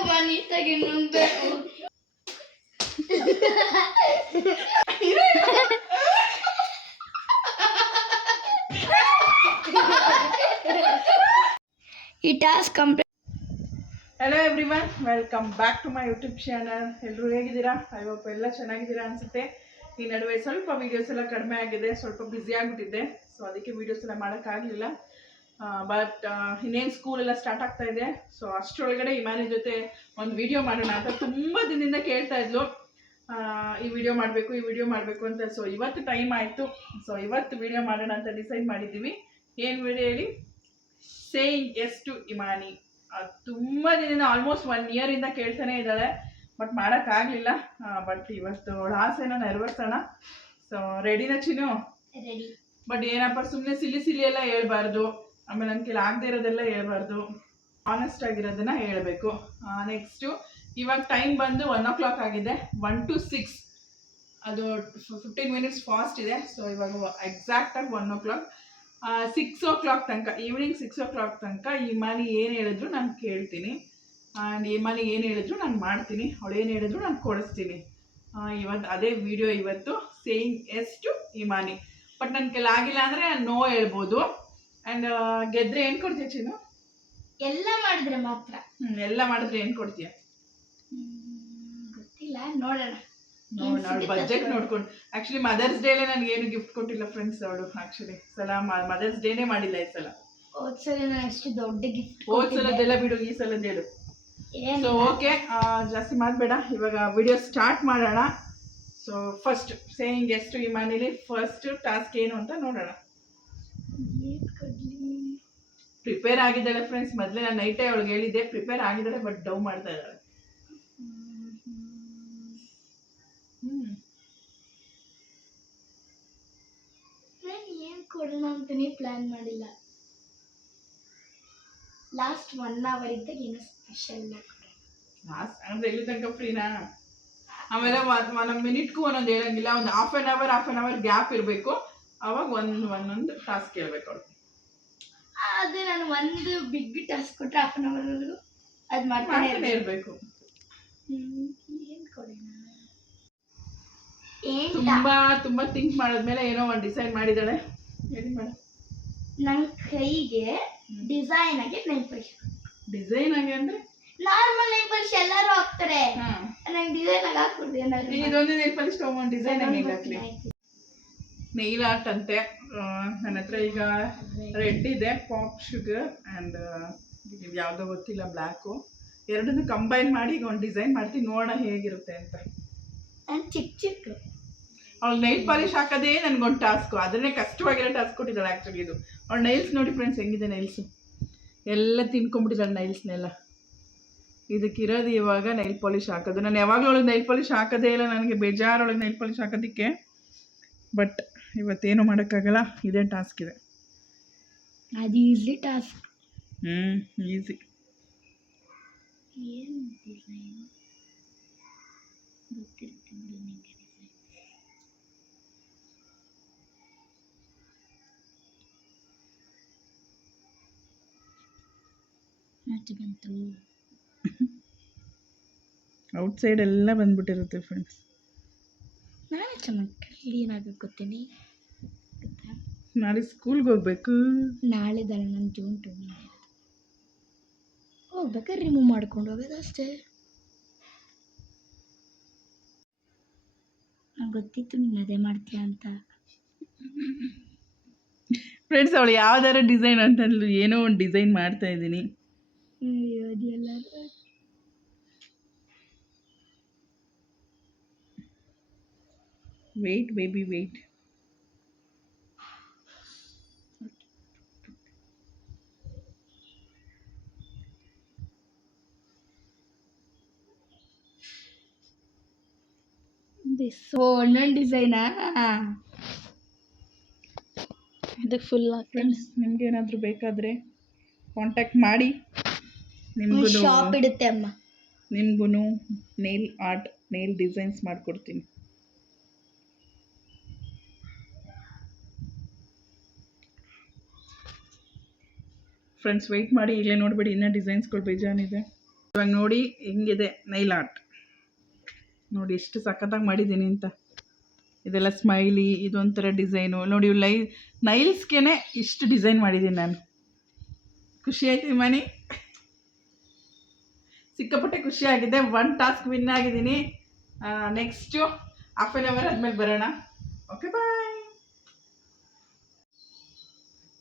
ನುಂಗ್ಬೇಕು ನೀಟಾಗಿ ನುಂಗ್ಬೇಕು. ಈ task complete. Hello everyone, welcome back to my YouTube channel. ಎಲ್ಲರೂ ಹೇಗಿದ್ದೀರಾ? ಐ ಹೋಪ್ ಎಲ್ಲ ಚೆನ್ನಾಗಿದ್ದೀರಾ ಅನಿಸುತ್ತೆ. ಈ ನಡುವೆ ಸ್ವಲ್ಪ ವೀಡಿಯೋಸ್ ಎಲ್ಲ ಕಡಿಮೆ ಆಗಿದೆ, ಸ್ವಲ್ಪ ಬ್ಯುಸಿ ಆಗಿಬಿಟ್ಟಿದ್ದೆ. ಸೊ ಅದಕ್ಕೆ ವೀಡಿಯೋಸ್ ಎಲ್ಲ ಮಾಡೋಕ್ಕಾಗಲಿಲ್ಲ. ಬಟ್ ಇನ್ನೇನು ಸ್ಕೂಲ್ ಎಲ್ಲ ಸ್ಟಾರ್ಟ್ ಆಗ್ತಾ ಇದೆ. ಸೊ ಅಷ್ಟರೊಳಗಡೆ ಇಮಾನಿ ಜೊತೆ ಒಂದು ವಿಡಿಯೋ ಮಾಡೋಣ ಅಂತ ತುಂಬ ದಿನದಿಂದ ಕೇಳ್ತಾ ಇದ್ಲು. ಈ ವಿಡಿಯೋ ಮಾಡಬೇಕು ಅಂತ. ಸೊ ಇವತ್ತು ಟೈಮ್ ಆಯಿತು. ಸೊ ಇವತ್ತು ವಿಡಿಯೋ ಮಾಡೋಣ ಅಂತ ಡಿಸೈಡ್ ಮಾಡಿದ್ದೀವಿ. ಏನು ವಿಡಿಯೋ ಹೇಳಿ? Saying yes to Imani. ತುಂಬ ದಿನದಿಂದ ಆಲ್ಮೋಸ್ಟ್ 1 ಇಯರಿಂದ ಕೇಳ್ತಾನೆ ಇದ್ದಾಳೆ, ಬಟ್ ಮಾಡೋಕ್ಕಾಗಲಿಲ್ಲ. ಬಟ್ ಇವತ್ತು ಅವಳ ಆಸೆನ ನೆರವೇರ್ಸೋಣ. ಸೊ ರೆಡಿನಾ ಚಿನ್ನು? ರೆಡಿ. ಬಟ್ ಏನಪ್ಪ, ಸುಮ್ಮನೆ ಸಿಲಿ ಎಲ್ಲ ಹೇಳ್ಬಾರ್ದು, ಆಮೇಲೆ ನನ್ನ ಕೈಲಿ ಆಗದೆ ಇರೋದೆಲ್ಲ ಹೇಳ್ಬಾರ್ದು, ಆನೆಸ್ಟ್ ಆಗಿರೋದನ್ನ ಹೇಳಬೇಕು. ನೆಕ್ಸ್ಟು ಇವಾಗ ಟೈಮ್ ಬಂದು 1 o'clock ಆಗಿದೆ. 1 to 6 ಅದು 15 minutes ಫಾಸ್ಟ್ ಇದೆ. ಸೊ ಇವಾಗ ಎಕ್ಸಾಕ್ಟಾಗಿ 1 o'clock. 6 o'clock ತನಕ, ಈವ್ನಿಂಗ್ 6 o'clock ತನಕ ಇಮಾನಿ ಏನು ಹೇಳಿದ್ರು ನಾನು ಕೇಳ್ತೀನಿ. ಆ್ಯಂಡ್ ಇಮಾನಿ ಏನು ಹೇಳಿದ್ರು ನಾನು ಮಾಡ್ತೀನಿ, ಅವಳು ಏನು ಹೇಳಿದ್ರು ನಾನು ಕೊಡಿಸ್ತೀನಿ. ಇವತ್ತು ಅದೇ ವಿಡಿಯೋ. ಇವತ್ತು saying yes to Imani. But ನನ್ನ ಕೈಲಿ ಆಗಿಲ್ಲ ಅಂದರೆ ನೋ ಹೇಳ್ಬೋದು. ಆ್ಯಂಡ್ ಗೆದ್ರೆ ಏನು ಕೊಡ್ತೀಯ ಚಿನ್ನು? ಎಲ್ಲ ಮಾಡಿದ್ರೆ ಮಾತ್ರ. ಎಲ್ಲ ಮಾಡಿದ್ರೆ ಏನು ಕೊಡ್ತೀಯ? ಗೊತ್ತಿಲ್ಲ, ನೋಡೋಣ. ಅವಳು ಬಜೆಟ್ ನೋಡ್ಕೊಂಡು. ಆ್ಯಕ್ಚುಲಿ ಮದರ್ಸ್ ಡೇಲೆ ನನಗೆ ಏನು ಗಿಫ್ಟ್ ಕೊಟ್ಟಿಲ್ಲ ಫ್ರೆಂಡ್ಸ್. ಅವಳು ಆ್ಯಕ್ಚುಲಿ ಸಲ ಮದರ್ಸ್ ಡೇನೇ ಮಾಡಿಲ್ಲ ಈ ಸಲ. ಹೋದ್ಸಲ ನಾನು ಅಷ್ಟು ದೊಡ್ಡ ಗಿಫ್ಟ್. ಹೋದ್ಸಲದೆಲ್ಲ ಬಿಡು, ಈ ಸಲದ ಹೇಳು. ಸೊ ಓಕೆ, ಜಾಸ್ತಿ ಮಾಡಬೇಡ, ಇವಾಗ ವಿಡಿಯೋ ಸ್ಟಾರ್ಟ್ ಮಾಡೋಣ. So first saying yes to ಇಮಾನಿಲಿ ಫಸ್ಟ್ ಟಾಸ್ಕ್ ಏನು ಅಂತ ನೋಡೋಣ. ಪ್ರಿಪೇರ್ ಆಗಿದ್ದಾಳೆ ಫ್ರೆಂಡ್ಸ್. ಮೊದಲೇ ನಾನು ನೈಟೇ ಅವಳಿಗೆ ಹೇಳಿದ್ದೆ ಪ್ರಿಪೇರ್ ಆಗಿದ್ದಾಳೆ, ಬಟ್ ಡೌ ಮಾಡ್ತಾ ಇದ್ದಾಳೆ. ಏನು ಕೊಡೋಣ ಅಂತಾನೆ ಪ್ಲಾನ್ ಮಾಡಿಲ್ಲ. ಲಾಸ್ಟ್ 1 hour ಇದ್ದಾಗ ಏನು ಸ್ಪೆಷಲ್ ಲಾಸ್ಟ್ ಅಂದರೆ ಎಲ್ಲಿ ತನಕ ಫ್ರೀನಾ? ಆಮೇಲೆ ಒಂದೊಂದು ಮಿನಿಟ್ಗೂ ಒಂದೊಂದು ಹೇಳಂಗಿಲ್ಲ. ಒಂದು ಹಾಫ್ ಆನ್ ಅವರ್ ಗ್ಯಾಪ್ ಇರಬೇಕು. ಅವಾಗ ಒಂದೊಂದು ಟಾಸ್ಕ್ ಹೇಳ್ಬೇಕು ಅವಳು. ಅದೇ ನಾನು ಒಂದು ಬಿಗ್ ಟಾಸ್ಕ್ ಕೊಟ್ಟರೆ ಹಾಫ್ ಆನ್ ಅವರ್ವರೆಗೂ ಅದು ಮಾಡ್ತಾನೆ ಇರಬೇಕು. ಏನು ಕೊಡೋಣ? ತುಂಬ ಥಿಂಕ್ ಮಾಡಿದ್ಮೇಲೆ ಏನೋ ಒಂದು ಡಿಸೈಡ್ ಮಾಡಿದ್ದಾಳೆ. ಹೇಳಿ ಮೇಡಮ್. ನನ್ನ ಕೈಗೆ ಡಿಸೈನ್ ಆಗಿ ನೈಲ್ ಪಾಲಿಶ್. ಡಿಸೈನ್ ಆಗಿ ಅಂದರೆ ನಾರ್ಮಲ್ ನೈಲ್ ಪಾಲಿಶ್ ಎಲ್ಲರೂ ಹಾಕ್ತಾರೆ, ನಂಗೆ ಡಿಸೈನ್ ಆಗಿ ಹಾಕ್ಬಿಡ್ತೀನಿ. ಇದೊಂದು ನೈಲ್ ಪಾಲಿಶ್ ತೊಗೊಂಡು ಡಿಸೈನ್ ಆಗಿ ಹಾಕ್ಲಿ. ನೈಲ್ ಆರ್ಟ್ ಅಂತೆ. ನನ್ನ ಹತ್ರ ಈಗ ರೆಡ್ ಇದೆ, ಪಾಪ್ ಶುಗರ್, ಆ್ಯಂಡ್ ಇದು ಯಾವುದೋ ಗೊತ್ತಿಲ್ಲ, ಬ್ಲ್ಯಾಕು. ಎರಡನ್ನೂ ಕಂಬೈನ್ ಮಾಡಿ ಈಗ ಒಂದು ಡಿಸೈನ್ ಮಾಡ್ತೀನಿ, ನೋಡೋಣ ಹೇಗಿರುತ್ತೆ ಅಂತ. ಚಿಕ್ಕ ಅವ್ಳು ನೈಲ್ ಪಾಲಿಶ್ ಹಾಕೋದೇ ನನಗೊಂದು ಟಾಸ್ಕು. ಅದನ್ನೇ ಕಷ್ಟವಾಗಿರೋ ಟಾಸ್ಕ್ ಕೊಟ್ಟಿದ್ದಾಳೆ ಆ್ಯಕ್ಚುಲಿ. ಇದು ಅವ್ಳು ನೈಲ್ಸ್ ನೋಡಿ ಫ್ರೆಂಡ್ಸ್, ಹೆಂಗಿದೆ ನೈಲ್ಸು ಎಲ್ಲ ತಿನ್ಕೊಂಬಿಟ್ಟಿದ್ದಾಳೆ ನೈಲ್ಸ್ನೆಲ್ಲ. ಇದಕ್ಕಿರೋದು ಇವಾಗ ನೈಲ್ ಪಾಲಿಶ್ ಹಾಕೋದು. ನಾನು ಯಾವಾಗಲೂ ಒಳಗೆ ನೈಲ್ ಪಾಲಿಶ್ ಹಾಕೋದೇ ಇಲ್ಲ, ನನಗೆ ಬೇಜಾರೊಳಗೆ ನೈಲ್ ಪಾಲಿಶ್ ಹಾಕೋದಕ್ಕೆ. ಬಟ್ ಇವತ್ತೇನು ಮಾಡೋಕ್ಕಾಗಲ್ಲ, ಇದೇ ಟಾಸ್ಕ್ ಇದೆ. ಅದು ಈಸಿ ಟಾಸ್ಕ್. ಈಸಿ. ಏನು ಡಿಸೈನ್ ಗೊತ್ತಿರುತ್ತೆ ನಿಮಗೆ? ಬಂತು ಔಟ್ಸೈಡ್ ಎಲ್ಲ ಬಂದ್ಬಿಟ್ಟಿರುತ್ತೆ ಫ್ರೆಂಡ್ಸ್. ನಾನೇ ಚೆನ್ನಾಗಿ ಕ್ಲೀನ್ ಆಗಿ ಗೊತ್ತೀನಿ. ನಾಳೆ ಸ್ಕೂಲ್ಗೆ ಹೋಗ್ಬೇಕು. ನಾಳೆ ದಳ ನಾನು ಜೂನ್ 2 ಹೋಗ್ಬೇಕಾದ್ರೆ ರಿಮೂವ್ ಮಾಡ್ಕೊಂಡು ಹೋಗೋದು ಅಷ್ಟೇ. ನಂಗೆ ಗೊತ್ತಿತ್ತು ನೀನು ಅದೇ ಮಾಡ್ತೀಯ ಅಂತ. ಫ್ರೆಂಡ್ಸ್, ಅವಳು ಯಾವ್ದಾರ ಡಿಸೈನ್ ಅಂತಂದ್ಲು, ಏನೋ ಒಂದು ಡಿಸೈನ್ ಮಾಡ್ತಾ ಇದ್ದೀನಿ. ಅದೆಲ್ಲ ವೆಯ್ಟ್ ಬೇಬಿ ವೆಯ್ಟ್. ಒಂದೊಂದು ಡಿಸೈನಾ? ಇದು ಫುಲ್. ಫ್ರೆಂಡ್ಸ್, ನಿಮ್ಗೆ ಏನಾದರೂ ಬೇಕಾದರೆ ಕಾಂಟ್ಯಾಕ್ಟ್ ಮಾಡಿ. ನಿಮಗೂ ಶಾಪ್ ಇಡುತ್ತೆ ಅಮ್ಮ. ನಿಮಗೂ ನೇಲ್ ಆರ್ಟ್, ನೇಲ್ ಡಿಸೈನ್ಸ್ ಮಾಡಿಕೊಡ್ತೀನಿ. ಫ್ರೆಂಡ್ಸ್ ವೆಯ್ಟ್ ಮಾಡಿ, ಈಗಲೇ ನೋಡಬೇಡಿ, ಇನ್ನೂ ಡಿಸೈನ್ಸ್ಗಳು ಬೇಜಾನಿದೆ. ಇವಾಗ ನೋಡಿ ಹೆಂಗಿದೆ ನೈಲ್ ಆರ್ಟ್ ನೋಡಿ ಎಷ್ಟು ಸಖತ್ತಾಗಿ ಮಾಡಿದ್ದೀನಿ ಅಂತ. ಇದೆಲ್ಲ ಸ್ಮೈಲಿ, ಇದೊಂಥರ ಡಿಸೈನು ನೋಡಿ. ನೈಲ್ಸ್ಗೆ ಇಷ್ಟು ಡಿಸೈನ್ ಮಾಡಿದ್ದೀನಿ ನಾನು. ಖುಷಿ ಆಯ್ತು ಮನಿ, ಸಿಕ್ಕಾಪಟ್ಟೆ ಖುಷಿ ಆಗಿದೆ. 1 ಟಾಸ್ಕ್ ವಿನ್ ಆಗಿದ್ದೀನಿ. ನೆಕ್ಸ್ಟು ಹಾಫ್ ಆನ್ ಅವರ್ ಆದಮೇಲೆ ಬರೋಣ. Okay bye.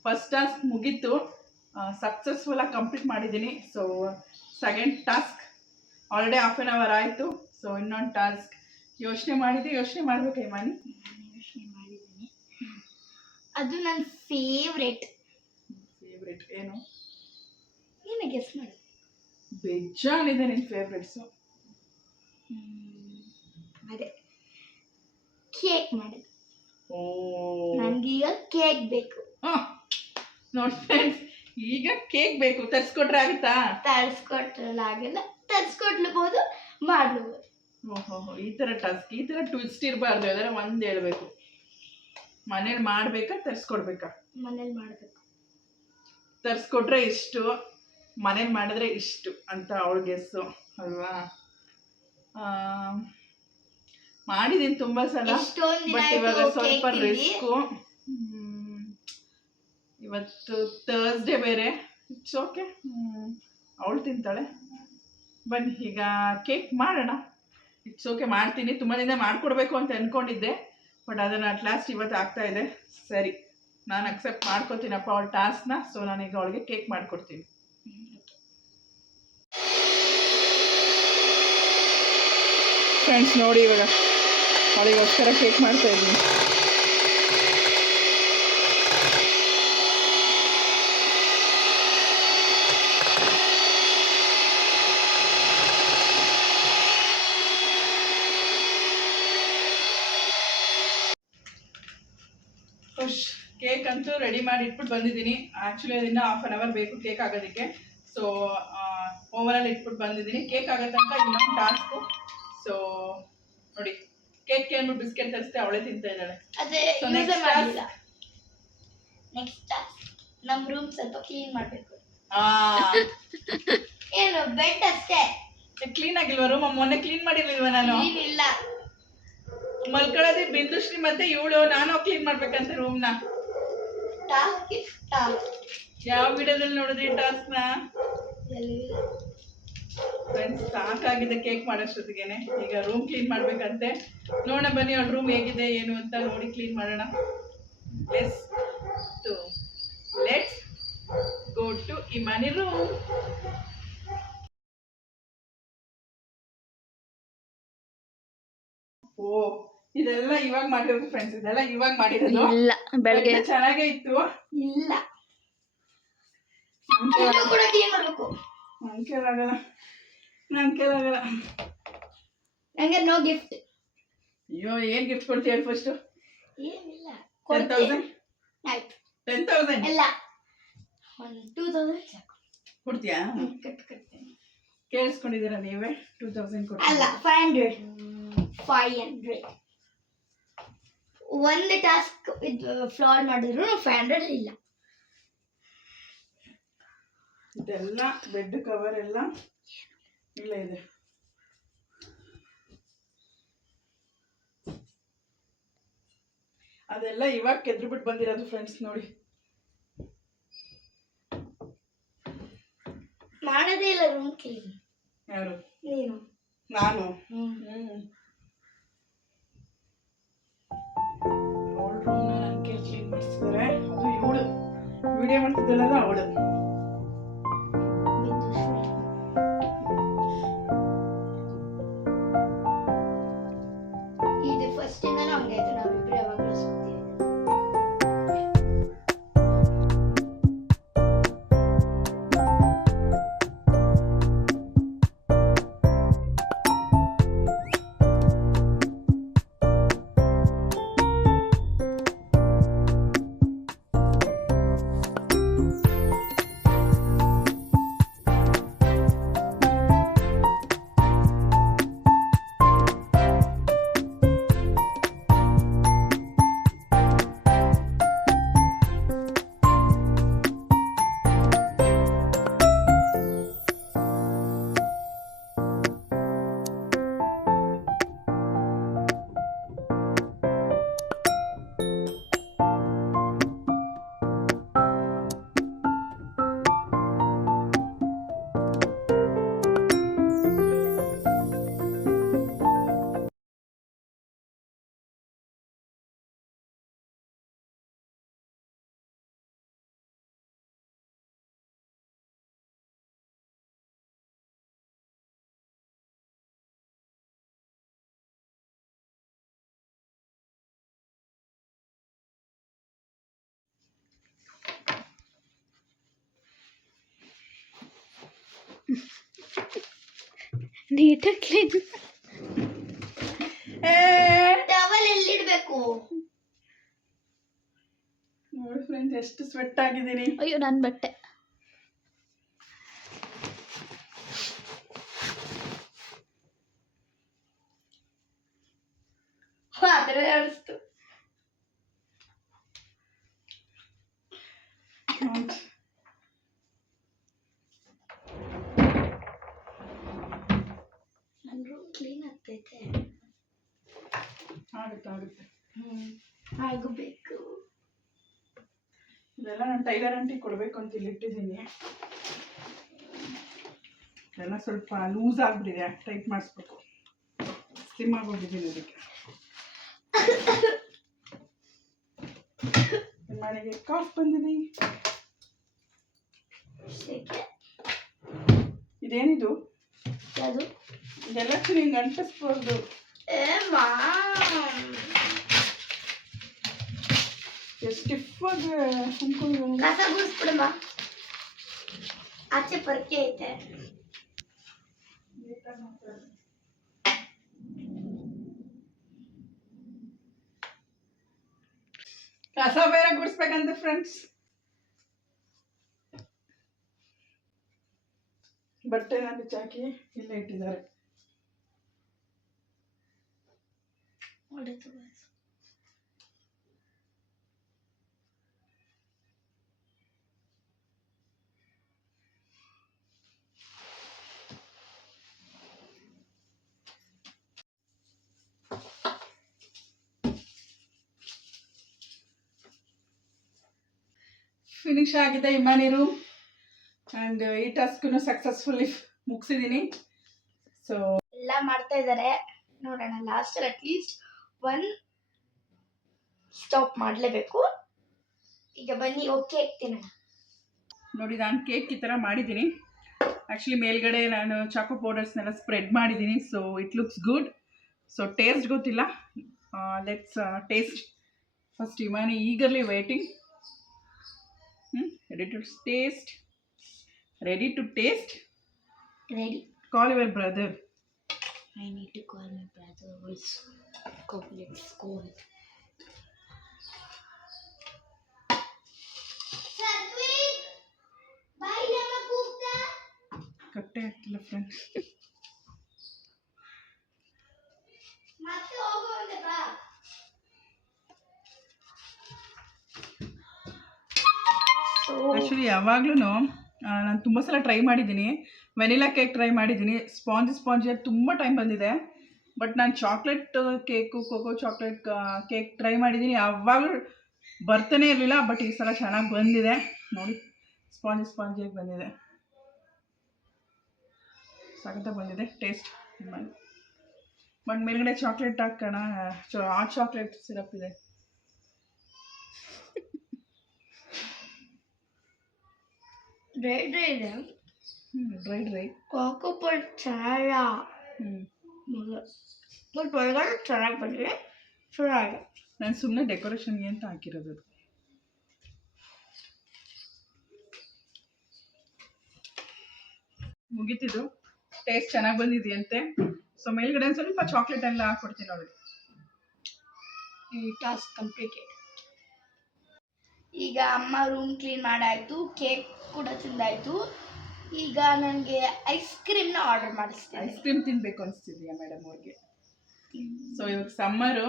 ಫಸ್ಟ್ ಟಾಸ್ಕ್ ಮುಗೀತು, ಸಕ್ಸಸ್ಫುಲ್ಲಾಗಿ ಕಂಪ್ಲೀಟ್ ಮಾಡಿದ್ದೀನಿ. So second task already half an hour ಆಯಿತು. ಸೊ ಇನ್ನೊಂದು ಟಾಸ್ಕ್ ಯೋಚನೆ ಮಾಡಬೇಕು ಮನಿ. ಯೋಚನೆ ಮಾಡಿದ್ದೀನಿ. ಅದು ನನ್ನ ಫೇವ್ರೇಟ್ ಏನು ಗೆಸ್ ಮಾಡಿ. ಬೇಜಾನಿದೆ ನಿನ್ನ ಫೇವ್ರೇಟ್ಸು. ಅದೇ ಕೇಕ್ ಮಾಡೋದು. ಓ ನನಗೀಗ ಕೇಕ್ ಬೇಕು. ನೋಡಿ ಫ್ರೆಂಡ್ಸ್, ಈಗ ಕೇಕ್ ಬೇಕು. ತರಿಸ್ಕೊಟ್ರೆ ಆಗುತ್ತಾ? ತರಿಸ್ಕೊಟ್ರಲ್ಲಾಗಲ್ಲ, ತರಿಸ್ಕೊಟ್ಲಬಹುದು, ಮಾಡ್ಲಬಹುದು. ಓಹೋ, ಈ ಥರ ಟಾಸ್ಕ್, ಈ ಥರ ಟ್ವಿಸ್ಟ್ ಇರಬಾರ್ದು. ಯಾವ್ದಾರ ಒಂದು ಹೇಳ್ಬೇಕು. ಮನೇಲಿ ಮಾಡಬೇಕಾ ತರಿಸ್ಕೊಡ್ಬೇಕಾ? ಮನೇಲಿ ಮಾಡಬೇಕು. ತರಿಸ್ಕೊಟ್ರೆ ಇಷ್ಟು, ಮನೇಲಿ ಮಾಡಿದ್ರೆ ಇಷ್ಟು ಅಂತ ಅವಳ ಗೆಸ್ಸು ಅಲ್ವಾ? ಮಾಡಿದ್ದೀನಿ ತುಂಬ ಸಲ, ಬಟ್ ಇವಾಗ ಸ್ವಲ್ಪ ರಿಸ್ಕು. ಇವತ್ತು ಥರ್ಸ್ಡೇ ಬೇರೆ. ಇಟ್ಸ್ ಓಕೆ, ಅವಳು ತಿಂತಾಳೆ. ಬನ್ನಿ ಈಗ ಕೇಕ್ ಮಾಡೋಣ. ಇಟ್ಸ್ ಓಕೆ, ಮಾಡ್ತೀನಿ. ತುಂಬ ದಿನ ಮಾಡಿಕೊಡ್ಬೇಕು ಅಂತ ಅಂದ್ಕೊಂಡಿದ್ದೆ, ಬಟ್ ಅದನ್ನು ಅಟ್ ಲಾಸ್ಟ್ ಇವತ್ತು ಆಗ್ತಾ ಇದೆ. ಸರಿ, ನಾನು ಅಕ್ಸೆಪ್ಟ್ ಮಾಡ್ಕೊತೀನಪ್ಪ ಅವಳ ಟಾಸ್ಕ್ನ. ಸೊ ನಾನೀಗ ಅವಳಿಗೆ ಕೇಕ್ ಮಾಡಿಕೊಡ್ತೀನಿ. ಫ್ರೆಂಡ್ಸ್ ನೋಡಿ, ಇವಾಗ ಅವಳಿಗೋಸ್ಕರ ಕೇಕ್ ಮಾಡ್ತಾ ಇದ್ದೀನಿ. ಕೇಕ್ ಅಂತೂ ರೆಡಿ ಮಾಡಿ ಇಟ್ಬಿಟ್ಟು ಬಂದಿದ್ದೀನಿ. ಆ್ಯಕ್ಚುಲಿ ಅದನ್ನು ಹಾಫ್ ಆನ್ ಅವರ್ ಬೇಕು ಕೇಕ್ ಆಗೋದಕ್ಕೆ. ಸೊ ಓವರಾಲ್ ಇಟ್ಬಿಟ್ಟು ಬಂದಿದ್ದೀನಿ. ಕೇಕ್ ಆಗೋ ತನಕ ಇನ್ನೊಂದು ಟಾಸ್ಕು. ಸೊ ನೋಡಿ, ಕೇಕ್ ಏನು ಬಿಸ್ಕೆಟ್ ತರಿಸ್ತೆ, ಅವಳೇ ತಿಂತಾ ಇದ್ದಾಳೆ. ನೆಕ್ಸ್ಟ್ ನಮ್ಮ ರೂಮ್ ಸ್ವಲ್ಪ ಕ್ಲೀನ್ ಮಾಡಬೇಕು. ಏನು ಬೆಡ್ ಅಷ್ಟೇ ಕ್ಲೀನ್ ಆಗಿಲ್ವಾ ರೂಮ್? ಮೊನ್ನೆ ಕ್ಲೀನ್ ಮಾಡಿರ್ಲಿಲ್ವಾ ನಾನು? ಇಲ್ಲ, ಮಲ್ಕೊಳ್ಳೋದಿ ಬಿಂದುಶ್ರೀ ಮತ್ತೆ ಇವಳು, ನಾನು ಕ್ಲೀನ್ ಮಾಡ್ಬೇಕಂತ ರೂಮ್ನ. ಯಾವ ವಿಡಿಯೋದಲ್ಲಿ ನೋಡಿದ್ರಿ ಟಾಸ್ಕ್ನ? ಫ್ರೆಂಡ್ಸ್ ಸಾಕಾಗಿದೆ ಕೇಕ್ ಮಾಡೋಷ್ಟೊತ್ತಿಗೆನೆ. ಈಗ ರೂಮ್ ಕ್ಲೀನ್ ಮಾಡ್ಬೇಕಂತೆ. ನೋಡೋಣ ಬನ್ನಿ ಅವಳ ರೂಮ್ ಹೇಗಿದೆ ಏನು ಅಂತ ನೋಡಿ ಕ್ಲೀನ್ ಮಾಡೋಣ. Let's go to Imani room. ಓ, ಇದೆಲ್ಲ ಇವಾಗ ಮಾಡಿರೋದು ಫ್ರೆಂಡ್ಸ್, ಇದೆಲ್ಲ ಇವಾಗ ಮಾಡಿರೋದು. ಇಲ್ಲ, ಬೆಳಗ್ಗೆ ಚೆನ್ನಾಗೇ ಇತ್ತು. ಇಲ್ಲ, ನನ್ ಕೇಳಾಗಲ್ಲ. ನಂಗೆ ನೋ ಗಿಫ್ಟ್. ಅಯ್ಯೋ, ಏನ್ ಗಿಫ್ಟ್ ಕೊಡ್ತೀಯ ಹೇಳಿ ಫಸ್ಟ್? ಏನಿಲ್ಲ, 10,000 ಆಯ್ತು. 10,000 ಇಲ್ಲ, 2,000 ಸಾಕು. ಕೊಡ್ತೀಯಾ? ಕಟ್ತೀನಿ. ಕೇಳಿಸ್ಕೊಂಡಿದ್ದೀರಾ ನೀವೇ? 2,000 ಕೊಡ್ತೀಯ? ಅಲ್ಲ, 500. ಒಂದು ಟಾಸ್ಕ್ ಫ್ಲಾಡ್ ಮಾಡಿದ್ರು 500 ಇಲ್ಲ. ಇದೆಲ್ಲ ಬೆಡ್ ಕವರ್ ಎಲ್ಲ ಇಲ್ಲ ಇದೆ. ಅದೆಲ್ಲ ಇವಾಗ ಕೆದ್ರು ಬಿಟ್ಟು ಬಂದಿರೋದು ಫ್ರೆಂಡ್ಸ್. ನೋಡಿ, ಮಾಡೋದೇ ಇಲ್ಲ ರೂಮ್ ಕ್ಲೀನ್. ಯಾರು? ನೀನು. ನಾನು. ಅವಳ ರೂಮ್ನ ನನ್ನ ಕೇಳಿ ಕ್ಲೀನ್ ಮಾಡಿಸಿದ್ದಾರೆ. ಅದು ಇವಳು ವಿಡಿಯೋ ಮಾಡ್ತಿದ್ದಲ್ಲ, ಅವಳು. ಇದು ಫಸ್ಟ್ ಇಂದ ಹಂಗೆ ಆಯ್ತು. ನಾವಿಬ್ರು ಯಾವಾಗಲೂ ಸುತ್ತೀವಿ. ನೀಟಾಗಿ ಕ್ಲೀನ್. ಏ ಟವಲ್ ಎಲ್ಲಿಡ್ಬೇಕು? ನೋಡಿ ಫ್ರೆಂಡ್ಸ್ ಎಷ್ಟು ಸ್ವೆಟ್ ಆಗಿದ್ದೀನಿ. ಅಯ್ಯೋ ನನ್ನ ಬಟ್ಟೆ. ಅದರ ಅನಿಸ್ತು. ನನ್ನ ರೂಮ್ ಕ್ಲೀನ್ ಆಗ್ತೈತೆ. ಆಗುತ್ತೆ ಆಗಬೇಕು. ಇದೆಲ್ಲ ನಾನು ಟೈಲರ್ ಆಂಟಿ ಕೊಡಬೇಕು ಅಂತ ಇಲ್ಲಿಟ್ಟಿದ್ದೀನಿ. ಎಲ್ಲ ಸ್ವಲ್ಪ ಲೂಸ್ ಆಗಿಬಿಟ್ಟಿದೆ, ಟೈಟ್ ಮಾಡಿಸ್ಬೇಕು. ಸ್ಲಿಮ್ ಆಗೋಗಿದ್ದೀನಿ ಅದಕ್ಕೆ. ಮನೆಗೆ ಕಾಫ್ ಬಂದಿದೆ. ಇದೇನಿದು? ಅದು ಇದೆಲ್ಲ ಹಿಂಗೆ ಅಂಟಿಸ್ಬಾರ್ದು. ಎಷ್ಟು ಸ್ಟಿಫಾಗಿ ಅನ್ಕೊಂಡು ಕಸ ಗುಡಿಸ್ಬಿಡಮ್ಮ. ಆಚೆ ಪರ್ಕೆ ಐತೆ. ಕಸ ಬೇರೆ ಗುಡಿಸ್ಬೇಕಂತ ಫ್ರೆಂಡ್ಸ್. ಬಟ್ಟೆನ ಬಿಚ್ಚಾಕಿ ಇಲ್ಲೇ ಇಟ್ಟಿದ್ದಾರೆ. ಫಿನಿಶ್ ಆಗಿದೆ ಇಮಾನಿ ರೂಮ್. ಆ್ಯಂಡ್ ಈ ಟಾಸ್ಕನ್ನು ಸಕ್ಸಸ್ಫುಲ್ಲಿ ಮುಗಿಸಿದ್ದೀನಿ. ಸೊ ಎಲ್ಲ ಮಾಡ್ತಾ ಇದ್ದಾರೆ. ನೋಡೋಣ ಲಾಸ್ಟಲ್ಲಿ ಅಟ್ಲೀಸ್ಟ್ ಒನ್ ಸ್ಟಾಪ್ ಮಾಡಲೇಬೇಕು. ಈಗ ಬನ್ನಿ ಓಕೆ ತಿನ್ನೋಣ. ನೋಡಿ ನಾನು ಕೇಕ್ ಈ ಥರ ಮಾಡಿದ್ದೀನಿ. ಆ್ಯಕ್ಚುಲಿ ಮೇಲ್ಗಡೆ ನಾನು ಚಾಕೋ ಪೌಡರ್ಸ್ನೆಲ್ಲ ಸ್ಪ್ರೆಡ್ ಮಾಡಿದ್ದೀನಿ. So it looks good. So taste ಗೊತ್ತಿಲ್ಲ. Let's taste. First Imani eagerly waiting. Ready to taste? Ready to taste? Ready. Call your brother. I need to call my brother who is at school. Sadhvik, bye nama kookta. Katte ಆಗ್ತಿಲ್ಲ friends. ಮತ್ತೆ ಹೋಗೋಣ ಬಾ. Actually ಯಾವಾಗ್ಲೂ ನಾನು ತುಂಬ ಸಲ try ಮಾಡಿದ್ದೀನಿ. Vanilla cake try ಮಾಡಿದ್ದೀನಿ. ಸ್ಪಾಂಜಿ ತುಂಬ ಟೈಮ್ ಬಂದಿದೆ. ಬಟ್ ನಾನು chocolate cake, cocoa chocolate cake try ಮಾಡಿದ್ದೀನಿ. ಯಾವಾಗಲೂ ಬರ್ತಾನೆ ಇರಲಿಲ್ಲ. ಬಟ್ ಈ ಸಲ ಚೆನ್ನಾಗಿ ಬಂದಿದೆ. ನೋಡಿ ಸ್ಪಾಂಜಿಯಾಗಿ ಬಂದಿದೆ. ಸಖತ್ತಾಗಿ ಬಂದಿದೆ ಟೇಸ್ಟ್. ಬಟ್ ಮೇಲ್ಗಡೆ ಚಾಕ್ಲೇಟ್ ಹಾಕೋಣ. ಹಾಟ್ ಚಾಕ್ಲೇಟ್ ಸಿರಪ್ ಇದೆ. ಡ್ರೈ ಇದೆ. ಡ್ರೈ ಕೋಕೋ ಪೌಡರ್ ಚೆನ್ನಾಗಿಲ್ಲ. ಬಟ್ ಒಳಗಡೆ ಚೆನ್ನಾಗಿ ಬಂದಿದೆ. ಚೆನ್ನಾಗಿದೆ. ನಾನು ಸುಮ್ಮನೆ ಡೆಕೋರೇಷನ್ಗೆ ಅಂತ ಹಾಕಿರೋದು. ಮುಗೀತಿದ್ದು. ಟೇಸ್ಟ್ ಚೆನ್ನಾಗಿ ಬಂದಿದೆಯಂತೆ. ಸೊ ಮೇಲ್ಗಡೆ ಒಂದು ಸ್ವಲ್ಪ ಚಾಕ್ಲೇಟ್ ಎಲ್ಲ ಹಾಕ್ಕೊಡ್ತೀನಿ ನೋಡಿ. ಈ ಟಾಸ್ಕ್ ಕಂಪ್ಲೀಟೆಡ್. ಈಗ ಅಮ್ಮ ರೂಮ್ ಕ್ಲೀನ್ ಮಾಡಾಯಿತು. ಕೇಕ್ ಕೂಡ ತಿಂದಾಯಿತು. ಈಗ ನನಗೆ ಐಸ್ ಕ್ರೀಮ್ನ ಆರ್ಡರ್ ಮಾಡಿಸ್ತೀನಿ. ಐಸ್ ಕ್ರೀಮ್ ತಿನ್ನಬೇಕು ಅನಿಸ್ತಿದೆಯಾ ಮೇಡಮ್ ಅವ್ರಿಗೆ? ಸೊ ಇವಾಗ ಸಮ್ಮರು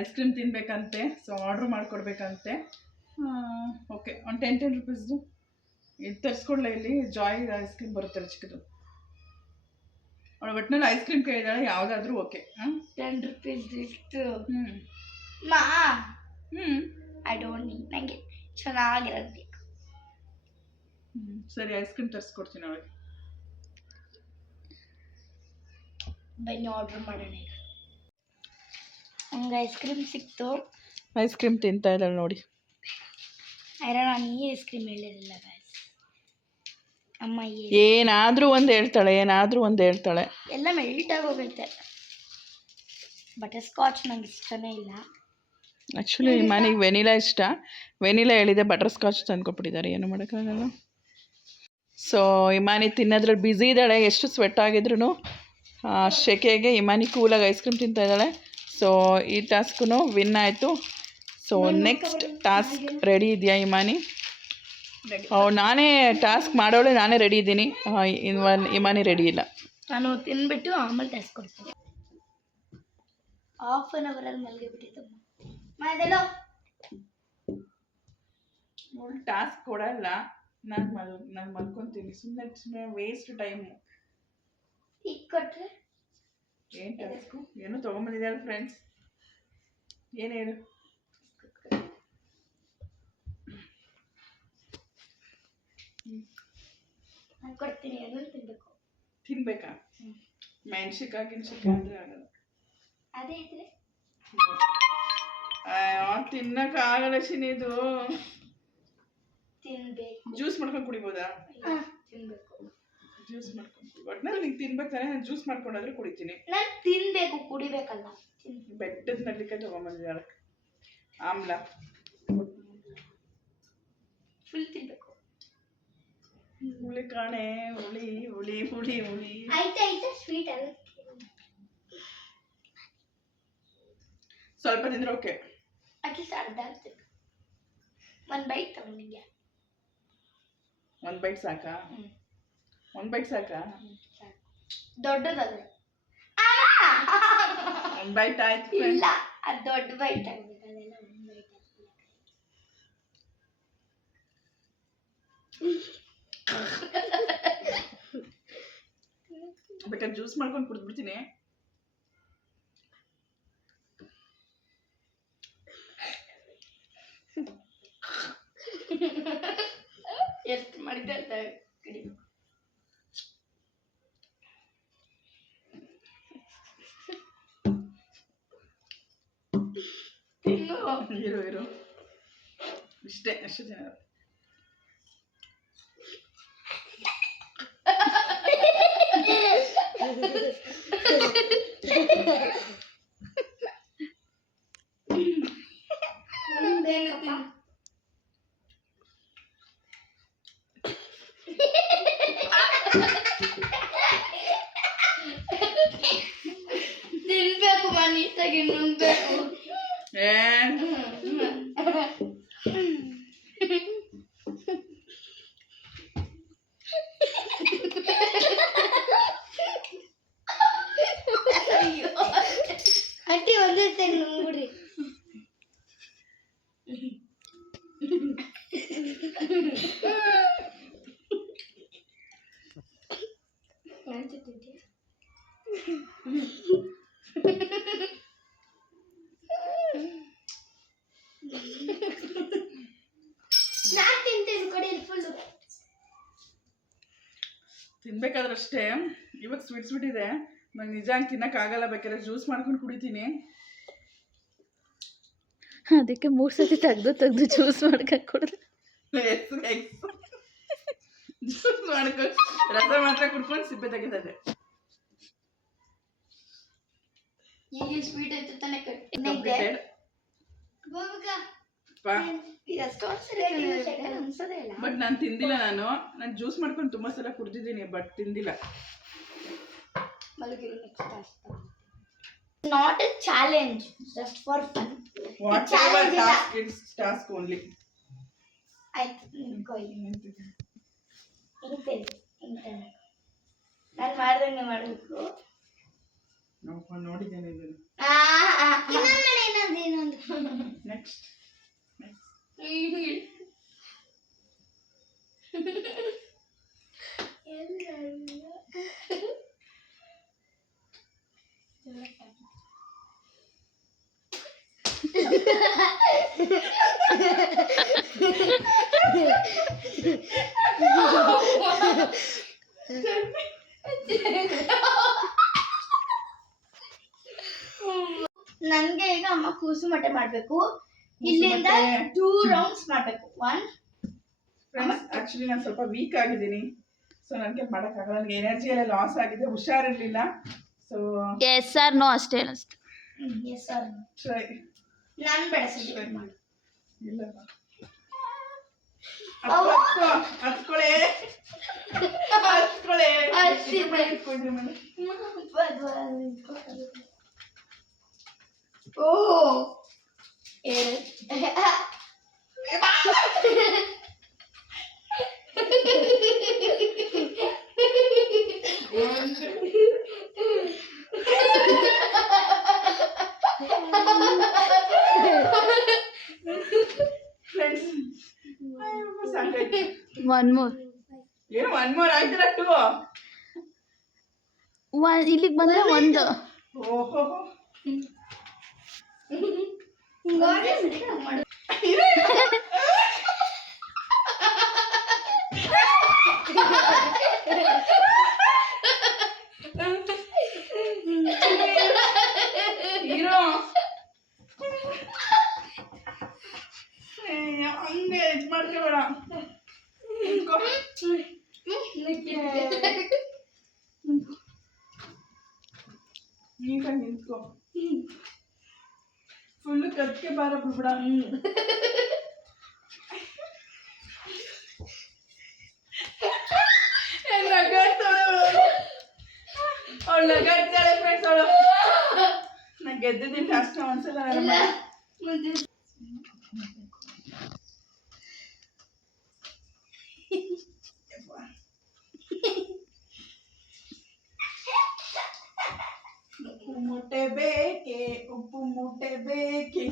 ಐಸ್ ಕ್ರೀಮ್ ತಿನ್ನಬೇಕಂತೆ. ಸೊ ಆರ್ಡ್ರ್ ಮಾಡಿಕೊಡ್ಬೇಕಂತೆ. ಓಕೆ, ಒಂದು 10 ರೂಪೀಸ್ದು ಇದು ತರಿಸ್ಕೊಡ್ಲ. ಇಲ್ಲಿ ಜಾಯ್ ಐಸ್ ಕ್ರೀಮ್ ಬರುತ್ತಲ್ಲ ಚಿಕ್ಕದು. ಅವಳು ಒಟ್ಟಿನಲ್ಲಿ ಐಸ್ ಕ್ರೀಮ್ ಕೇಳಿದಾಳೆ. ಯಾವುದಾದ್ರೂ ಓಕೆ. 10 ರೂಪೀಸ್ ಇಷ್ಟು. ಮಾ ಐ ಡೋಂಟ್ ನೀಡ್. ನನಗೆ ಚೆನ್ನಾಗಿರೋದು ಬೇಕು. ಸರಿ, ಐಸ್ ಕ್ರೀಮ್ ತರಿಸ್ಕೊಡ್ತೀನಿ ಅವಳಿಗೆ. ಬನ್ನಿ ಆರ್ಡ್ರ್ ಮಾಡೋಣ. ಈಗ ಹಂಗೆ ಐಸ್ ಕ್ರೀಮ್ ಸಿಕ್ತು. ಐಸ್ ಕ್ರೀಮ್ ತಿಂತಾ ಇದ್ದಾಳೆ ನೋಡಿ. ನಾನು ಈ ಐಸ್ ಕ್ರೀಮ್ ಹೇಳಿರಲಿಲ್ಲ ಗಾಯ್ಸ್. ಅಮ್ಮ ಏನಾದರೂ ಒಂದು ಹೇಳ್ತಾಳೆ. ಎಲ್ಲ ಮೆಲ್ಟ್ ಆಗೋಗೈತೆ. ಬಟರ್ ಸ್ಕಾಚ್ ನಂಗೆ ಇಷ್ಟನೇ ಇಲ್ಲ. ಆ್ಯಕ್ಚುಲಿ ಮನೆಗೆ ವೆನಿಲಾ ಇಷ್ಟ. ವೆನಿಲಾ ಹೇಳಿದೆ, ಬಟರ್ ಸ್ಕಾಚ್ ತಂದ್ಕೊಬಿಟ್ಟಿದ್ದಾರೆ. ಏನು ಮಾಡೋಕ್ಕಾಗಲ್ಲ. ಸೊ ಇಮಾನಿ ತಿನ್ನೋದ್ರಲ್ಲಿ ಬ್ಯುಸಿ ಇದ್ದಾಳೆ. ಎಷ್ಟು ಸ್ವೆಟ್ ಆಗಿದ್ರು ಶೆಕೆಗೆ ಇಮಾನಿ ಕೂಲಾಗಿ ಐಸ್ ಕ್ರೀಮ್ ತಿಂತಾ ಇದ್ದಾಳೆ. ಸೊ ಈ ಟಾಸ್ಕು ವಿನ್ ಆಯಿತು. ಸೊ ನೆಕ್ಸ್ಟ್ ಟಾಸ್ಕ್ ರೆಡಿ ಇದೆಯಾ ಇಮಾನಿ? ನಾನೇ ಟಾಸ್ಕ್ ಮಾಡೋಳೆ, ನಾನೇ ರೆಡಿ ಇದ್ದೀನಿ. ಇಮಾನಿ ರೆಡಿ ಇಲ್ಲ. ನಾನು ತಿನ್ಬಿಟ್ಟು ಆಮೇಲೆ ಟಾಸ್ಕ್ ಕೊಡ್ತೀನಿ. ಹಾಫ್ ಆನ್ ಅವರಲ್ಲಿ ಮಲ್ಗೆ ಬಿಟ್ಟಿದ್ದಮ್ಮ ಅದೆಲ್ಲ ನೋಡಿ ಟಾಸ್ಕ್ ಕೊಡಲ್ಲ, ನಾನು ಮಲ್ಕೊತೀನಿ. ಸುಮ್ಮನೆ ವೇಸ್ಟ್ ಟೈಮು. ಈಗ ಕೊಟ್ರೆ ಏನು ಟಾಸ್ಕು? ಏನೋ ತೊಗೊಂಬಂದಿದ್ದಾಳೆ ಫ್ರೆಂಡ್ಸ್. ಏನು ಹೇಳು? ನಾನು ಕೊಡ್ತೀನಿ. ಅದನ್ನು ತಿನ್ಬೇಕು. ತಿನ್ಬೇಕಾ? ಮೆಣಸಿಕಾಯಿ ಅಂದರೆ ಆಗಲ್ಲ. ಅದೇ ಇದ್ರೆ ತಿನ್ನಕ್ಕಾಗಲ್ಲ ಇದು. ತಿನ್ಬೇಕು. ಜ್ಯೂಸ್ ಮಾಡ್ಕೊಂಡು ಕುಡಿಬೋದಾ? ತಿನ್ಬೇಕು. ಜ್ಯೂಸ್ ಮಾಡ್ಕೊಂಡು ಒಟ್ನಲ್ಲಿ ನಿಂಗೆ ತಿನ್ಬೇಕು ತಾನೆ. ನಾನು ಜ್ಯೂಸ್ ಮಾಡ್ಕೊಂಡಾದ್ರೆ ಕುಡಿತೀನಿ. ನಾನು ತಿನ್ಬೇಕು, ಕುಡಿಬೇಕಲ್ಲ. ಬೆಟ್ಟದ ನಲ್ಲಿಕಾಯಿ ತಗೊಂಬಂದಿದ್ದಾಳೆ. ಆಮ್ಲ ಫುಲ್ ತಿನ್ಬೇಕು. ಹುಳಿ ಕಾಣೆ, ಹುಳಿ ಹುಳಿ ಹುಳಿ ಹುಳಿ. ಆಯ್ತಾ ಸ್ವೀಟ್ ಅಲ್ಲ, ಸ್ವಲ್ಪ ತಿಂದ್ರೆ ಓಕೆ. ಅಟ್ಲೀಸ್ಟ್ ಅರ್ಧ ತಿನ್ಬೇಕು. ಒಂದು ಬೈಟ್ ತಗೊಂಡಿದ್ಯಾ? ಒಂದು ಬೈಟ್ ಸಾಕಾ? ಒಂದು ಬೈಟ್ ಸಾಕಾ? ದೊಡ್ಡದಾದ್ರೆ ಒಂದು ಬೈಟ್ ಆಯ್ತು. ಇಲ್ಲ, ಅದು ದೊಡ್ಡ ಬೈಟ್ ಆಗಬೇಕು. ಅದೆಲ್ಲ ಒಂದು ಬೈಟ್ ಬೇಕಾದ್ರೆ ಜ್ಯೂಸ್ ಮಾಡ್ಕೊಂಡು ಕುಡಿದ್ಬಿಡ್ತೀನಿ. ಎಷ್ಟು ಮಾಡಿದ್ದೆ ಅಂತ ಕಡಿಬೇಕು. ಇರು ಇಷ್ಟೇ ಜನ. ತಿನ್ಬೇಕು, ಮನೀಟಾಗಿ ನುಂಗ್ಬೇಕು. ಅಟ್ಟಿ ಒಂದೇ ಟೈಮ್ ನುಂಗ್ಬಿಡ್ರಿ. ನಾನು ತಿಂತೀನಿ ಕೊಡಿ ಫುಲ್ಲು. ತಿನ್ಬೇಕಾದ್ರೆ ಅಷ್ಟೇ. ಇವಾಗ ಸ್ವೀಟ್ ಇದೆ, ನಂಗೆ ನಿಜ ಹಂಗೆ ತಿನ್ನಕ್ಕಾಗಲ್ಲ. ಬೇಕಾದ್ರೆ ಜ್ಯೂಸ್ ಮಾಡ್ಕೊಂಡು ಕುಡಿತೀನಿ. ಅದಕ್ಕೆ 3 ಸತಿ ತೆಗ್ದು ಜ್ಯೂಸ್ ಮಾಡ್ಕೊಂಡು ಕುಡಿದ್ರೆ ಜ್ಯೂಸ್ ಮಾಡ್ಕೊಂಡು ರಸ ಮಾತ್ರ ಕುಡ್ಕೊಂಡು ಸಿಪ್ಪೆ ತೆಗಿತದೆ. ಈಗ ಸ್ವೀಟ್ ಐತೆ ತಾನೆ ಕಟ್ಟಿದೆ. ಬಟ್ ನಾನು ತಿಂದಿಲ್ಲ. ನಾನು ಜ್ಯೂಸ್ ಮಾಡ್ಕೊಂಡು ತುಂಬಾ ಸಲ ಕುಡ್ದಿದ್ದೀನಿ, ಬಟ್ ತಿಂದಿಲ್ಲ. Not a challenge, just for fun. Whatever task, it's task only. ನಾನು ಮಾಡ್ದಂಗೆ ಮಾಡಬೇಕು. ನೋಡಿದ್ದೇನೆ ಇದನ್ನು. ನೆಕ್ಸ್ಟ್ ನನ್ಗೆ ಈಗ ಅಮ್ಮ ಕೂಸು ಮೊಟ್ಟೆ ಮಾಡ್ಬೇಕು. ಇಲ್ಲಿಂದ 2 ರೌಂಡ್ಸ್ ಮಾಡ್ಬೇಕು. 1 ಆಕ್ಚುಲಿ ನಾನು ಸ್ವಲ್ಪ ವೀಕ್ ಆಗಿದ್ದೀನಿ, ಸೊ ನನಗೆ ಮಾಡೋಕ್ಕಾಗಲ್ಲ. ನನಗೆ ಎನರ್ಜಿ ಎಲ್ಲ ಲಾಸ್ ಆಗಿದೆ, ಹುಷಾರಿರಲಿಲ್ಲ. ಸೊ ಎಸ್ ಆರ್ ನೋ ಅಷ್ಟೇ. Yes sir. ಟ್ರೈ. ನಾನು ಬೆಳೆಸಿದ್ದೆ ಮಾಡಿ. ಇಲ್ಲ ಹತ್ಕೊಳ್ಳೆ. ಹಚ್ಕೊಳ್ಳಿ. ಹಚ್ಚಿದೆ. ಇದ್ರ ಮೇಲೆ ಇಟ್ಕೊಳ್ರಿ ಮೇಲೆ. ಓ ಫ್ರೆಂಡ್ಸ್ ಸಾಕಾಯ್ತು. One more. ಏನು 1 more ಆಯ್ತಿರ 2? ಇಲ್ಲಿಗೆ ಬಂದ್ರೆ ಒಂದು. ಓಹೋ ಹೀರೋ ಹಂಗೆ ಇದು ಮಾಡ್ಕೋಬೇಡ. ನೀಟಾಗಿ ನಿಂತ್ಕೊ. ಫುಲ್ ಕತ್ಕೆ ಬಾರ ಬಿಡ್ಬೇಡ. ಅವಳು ನಗಾಡ್ತಾಳೆ ಫ್ರೆಂಡ್ಸ್. ಅವಳು ನಾ ಗೆದ್ದಿದ್ದೀನಿ ಟಾಸ್ಕ್ ಒಂದ್ಸಲ. ಉಪ್ಪು ಮೂಟೆ ಬೇಕೆ, ಉಪ್ಪು ಮೂಟೆ ಬೇಕೆ.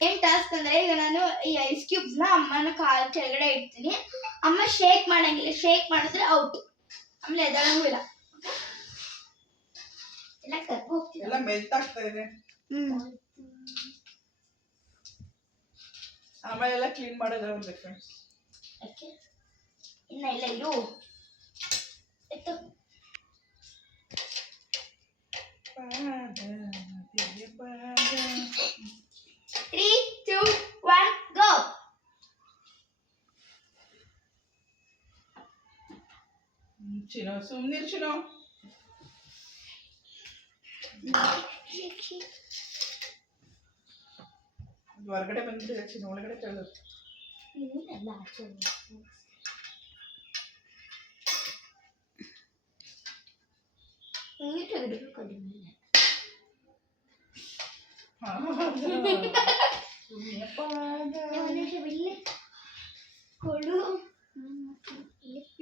ಏನ್ ಟಾಸ್ಕ್ ಅಂದ್ರೆ, ಈಗ ನಾನು ಈ ಐಸ್ ಕ್ಯೂಬ್ಸ್ ನ ಅಮ್ಮನ ಕಾಲ್ ಕೆಳಗಡೆ ಇಡ್ತೀನಿ. ಅಮ್ಮ ಶೇಕ್ ಮಾಡಂಗಿಲ್ಲ, ಶೇಕ್ ಮಾಡಿದ್ರೆ ಔಟ್. ಆಮೇಲೆ ಎದಳಂಗೂ ಇಲ್ಲ. ಎಲ್ಲ ಕರ್ಕೊ ಹೋಗ್ತೀನಿ. ಎಲ್ಲ ಮೆಲ್ಟ್ ಆಗ್ತಾ ಇದೆ. ಆಮೇಲೆ ಎಲ್ಲ ಕ್ಲೀನ್ ಮಾಡೋದು ಅವ್ರಿಗೆ ಫ್ರೆಂಡ್ಸ್. ಇನ್ನ ಇಲ್ಲ ಇರು. ಎತ್ತು. 3, 2, 1 ಗೋ. ಚಿನೋ ಸುಮ್ನಿರ್ ಚಿನೋ. ಹೊರಗಡೆ ಬಂದಿದೆ ಚಿನ್ನ, ಒಳಗಡೆ ತಳ್ಳು. ಎಲ್ಲ ಆಚೆ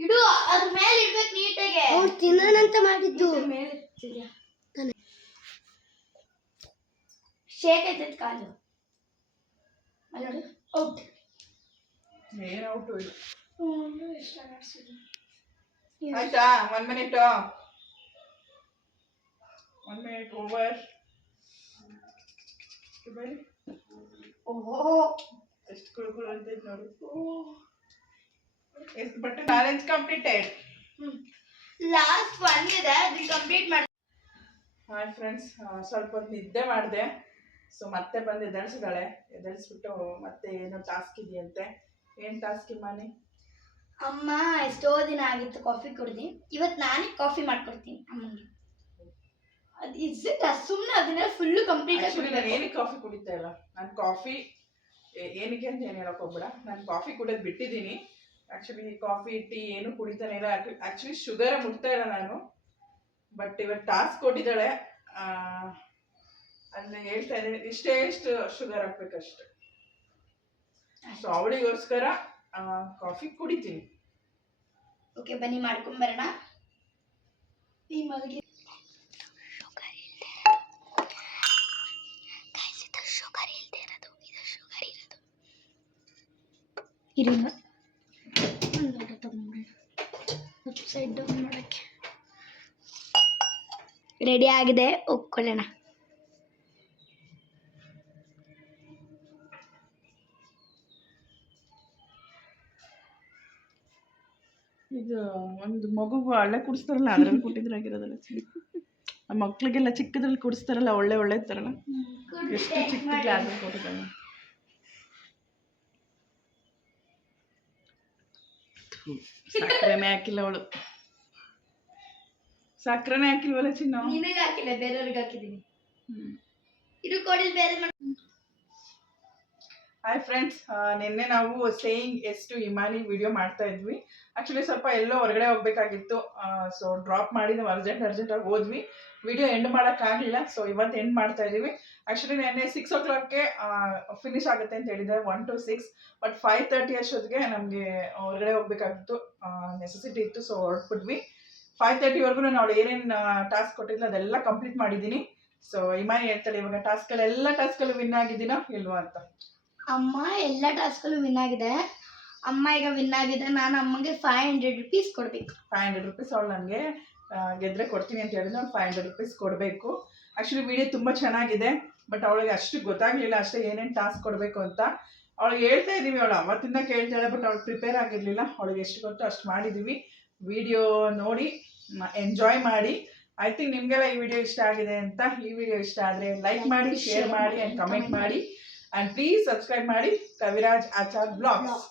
ಇಡು. ಅದ್ರ ಮೇಲೆ ಇಡ್ಬೇಕು ನೀಟಾಗೆ. ತಿನ್ನೋಣಂತ ಮಾಡಿದ್ದು. ಶೇಕ್ ಆಯ್ತದ ಕಾಲು. ಅಲ್ಲಿ ನೋಡಿ ಔಟ್. ಏನ್ ಔಟು ಇದು? ಎಷ್ಟು ಆಡ್ಸಿದ್ರು. ಆಯ್ತಾ? 1 minute. 1 minute over. ಓಹೋ ಎಷ್ಟು ಕುಳ್ಕುಳು ಅಂತೈತೆ ನೋಡು. ಎಷ್ಟು but challenge completed. Last one ಇದೆ, ಅದು ಕಂಪ್ಲೀಟ್ ಮಾಡಿ. ಹಾಯ್ ಫ್ರೆಂಡ್ಸ್, ಸ್ವಲ್ಪ ಹೊತ್ತು ನಿದ್ದೆ ಮಾಡಿದೆ. ಸೊ ಮತ್ತೆ ಬಂದು ಎದಳಿಸ್ಬಿಟ್ಟು ಮತ್ತೆ ಏನೋ ಟಾಸ್ಕ್ ಇದೆಯಂತೆ. ಏನು ಟಾಸ್ಕ್ ಇಮ್ಮಾನಿ? ಅಮ್ಮ ಎಷ್ಟೋ ದಿನ ಆಗಿತ್ತು ಕಾಫಿ ಕುಡ್ದು, ಇವತ್ತು ನಾನೇ ಕಾಫಿ ಮಾಡ್ಕೊಡ್ತೀನಿ ಅಮ್ಮಂಗೆ. ಅದು ಇಟ್ ಸುಮ್ಮನೆ ಅದನ್ನ ಫುಲ್ಲು ಕಂಪ್ಲೀಟ್ ಆಗಿ ನಾನು ಏನಕ್ಕೆ ಕಾಫಿ ಕುಡಿತಾ ಇಲ್ಲ. ನಾನು ಕಾಫಿ ಏನಕ್ಕೆ ಅಂತ ಏನು ಹೇಳಕ್ ಹೋಗ್ಬೇಡ. ನಾನು ಕಾಫಿ ಕುಡಿಯೋದು ಬಿಟ್ಟಿದ್ದೀನಿ. ಆ್ಯಕ್ಚುಲಿ ಕಾಫಿ ಟೀ ಏನು ಕುಡಿತಾನೆ ಇಲ್ಲ. ಆ್ಯಕ್ಚುಲಿ ಶುಗರ ಮುಟ್ತಾ ಇಲ್ಲ ನಾನು. ಬಟ್ ಇವತ್ತು ಟಾಸ್ಕ್ ಕೊಟ್ಟಿದ್ದಾಳೆ. ಅದನ್ನ ಹೇಳ್ತಾ ಇದ್ದೀನಿ, ಇಷ್ಟು ಶುಗರ್ ಹಾಕ್ಬೇಕಷ್ಟೆ. ಸೊ ಅವಳಿಗೋಸ್ಕರ ಕಾಫಿ ಕುಡಿತೀನಿ. ಓಕೆ ಬನ್ನಿ ಮಾಡ್ಕೊಂಬರೋಣ. ಈ ಮಲಗಿ ರೆಡಿ ಆಗಿದೆ, ಒಪ್ಕೊಳ್ಳೋಣ. ಇದು ಒಂದು ಮಗುಗೂ ಹಳ್ಳೆ ಕುಡಿಸ್ತಾರಲ್ಲ, ಅದ್ರಲ್ಲಿ ಕೊಟ್ಟಿದ್ರಾಗಿರೋದಲ್ಲ. ಆ ಮಕ್ಳಿಗೆಲ್ಲ ಚಿಕ್ಕದ್ರಲ್ಲಿ ಕುಡಿಸ್ತಾರಲ್ಲ, ಒಳ್ಳೆ ಇರ್ತಾರಲ್ಲ, ಎಷ್ಟು ಚಿಕ್ಕ ಗ್ಲಾಸಲ್ಲಿ ಕೊಟ್ಟಿದ್ದಾಳೆ. ಸಕ್ಕರೆನೇ ಹಾಕಿಲ್ಲ ಅವಳು. ಸಕ್ಕರೆನೇ ಹಾಕಿಲ್ವಲ್ಲ ಚಿನ್ನ? ನಿನಗೆ ಹಾಕಿಲ್ಲ, ಬೇರೆಯವ್ರಿಗೆ ಹಾಕಿದ್ದೀನಿ. ಇದು ಕೊಡಿಲ್ ಬೇರೆ ಹಾಯ್ ಫ್ರೆಂಡ್ಸ್, ನಿನ್ನೆ ನಾವು saying yes to Himani video ಮಾಡ್ತಾ ಇದ್ವಿ. ಆ್ಯಕ್ಚುಲಿ ಸ್ವಲ್ಪ ಎಲ್ಲೋ ಹೊರಗಡೆ ಹೋಗ್ಬೇಕಾಗಿತ್ತು, ಸೊ ಡ್ರಾಪ್ ಮಾಡಿ ನಾವು ಅರ್ಜೆಂಟಾಗಿ ಹೋದ್ವಿ. ವಿಡಿಯೋ ಎಂಡ್ ಮಾಡೋಕ್ಕಾಗಲಿಲ್ಲ, ಸೊ ಇವತ್ತು ಎಂಡ್ ಮಾಡ್ತಾ ಇದ್ದೀವಿ. ಆ್ಯಕ್ಚುಲಿ ನೆನ್ನೆ 6 o'clock ಫಿನಿಶ್ ಆಗುತ್ತೆ ಅಂತ ಹೇಳಿದೆ, 1 to 6. ಬಟ್ 5:30 ಅಷ್ಟೊತ್ತಿಗೆ ನಮಗೆ ಹೊರಗಡೆ ಹೋಗ್ಬೇಕಾಗಿತ್ತು, ನೆಸೆಸಿಟಿ ಇತ್ತು, ಸೊ ಹೊರಟ್ಬಿಟ್ವಿ. 5:30ವರೆಗೂ ನಾನು ಅವಳು ಏನೇನು ಟಾಸ್ಕ್ ಕೊಟ್ಟಿದ್ಲು ಅದೆಲ್ಲ ಕಂಪ್ಲೀಟ್ ಮಾಡಿದ್ದೀನಿ. ಸೊ ಹಿಮಾನಿ ಹೇಳ್ತಾಳೆ ಇವಾಗ ಟಾಸ್ಕ್ಗಳು ವಿನ್ ಆಗಿದ್ದೀನೋ ಇಲ್ವಾ ಅಂತ. ಅಮ್ಮ ಎಲ್ಲ ಟಾಸ್ಕಲ್ಲೂ ವಿನ್ ಆಗಿದೆ. ಅಮ್ಮ ಈಗ ವಿನ್ ಆಗಿದೆ. ನಾನು ಅಮ್ಮಗೆ 500 rupees ಕೊಡಬೇಕು. 500 rupees ಅವಳು ನನಗೆ ಗೆದ್ರೆ ಕೊಡ್ತೀನಿ ಅಂತ ಹೇಳಿದ್ರೆ ಅವ್ಳು 500 rupees ಕೊಡಬೇಕು. ಆ್ಯಕ್ಚುಲಿ ವಿಡಿಯೋ ತುಂಬ ಚೆನ್ನಾಗಿದೆ, ಬಟ್ ಅವಳಿಗೆ ಅಷ್ಟು ಗೊತ್ತಾಗಲಿಲ್ಲ ಅಷ್ಟೇ ಏನೇನು ಟಾಸ್ಕ್ ಕೊಡಬೇಕು ಅಂತ. ಅವಳಿಗೆ ಹೇಳ್ತಾ ಇದ್ದೀವಿ, ಅವಳು ಅವತ್ತಿಂದ ಕೇಳ್ತಾಳೆ, ಬಟ್ ಅವಳು ಪ್ರಿಪೇರ್ ಆಗಿರಲಿಲ್ಲ. ಅವಳಿಗೆ ಎಷ್ಟು ಗೊತ್ತು ಅಷ್ಟು ಮಾಡಿದ್ದೀವಿ. ವಿಡಿಯೋ ನೋಡಿ ಎಂಜಾಯ್ ಮಾಡಿ. ಐ ಥಿಂಕ್ ನಿಮಗೆಲ್ಲ ಈ ವಿಡಿಯೋ ಇಷ್ಟ ಆಗಿದೆ ಅಂತ. ಈ ವಿಡಿಯೋ ಇಷ್ಟ ಆದರೆ ಲೈಕ್ ಮಾಡಿ, ಶೇರ್ ಮಾಡಿ ಆ್ಯಂಡ್ ಕಮೆಂಟ್ ಮಾಡಿ. ಆ್ಯಂಡ್ ಪ್ಲೀಸ್ ಸಬ್ಸ್ಕ್ರೈಬ್ ಮಾಡಿ ಕವಿರಾಜ್ ಆಚಾರ್ ಬ್ಲಾಗ್ಸ್.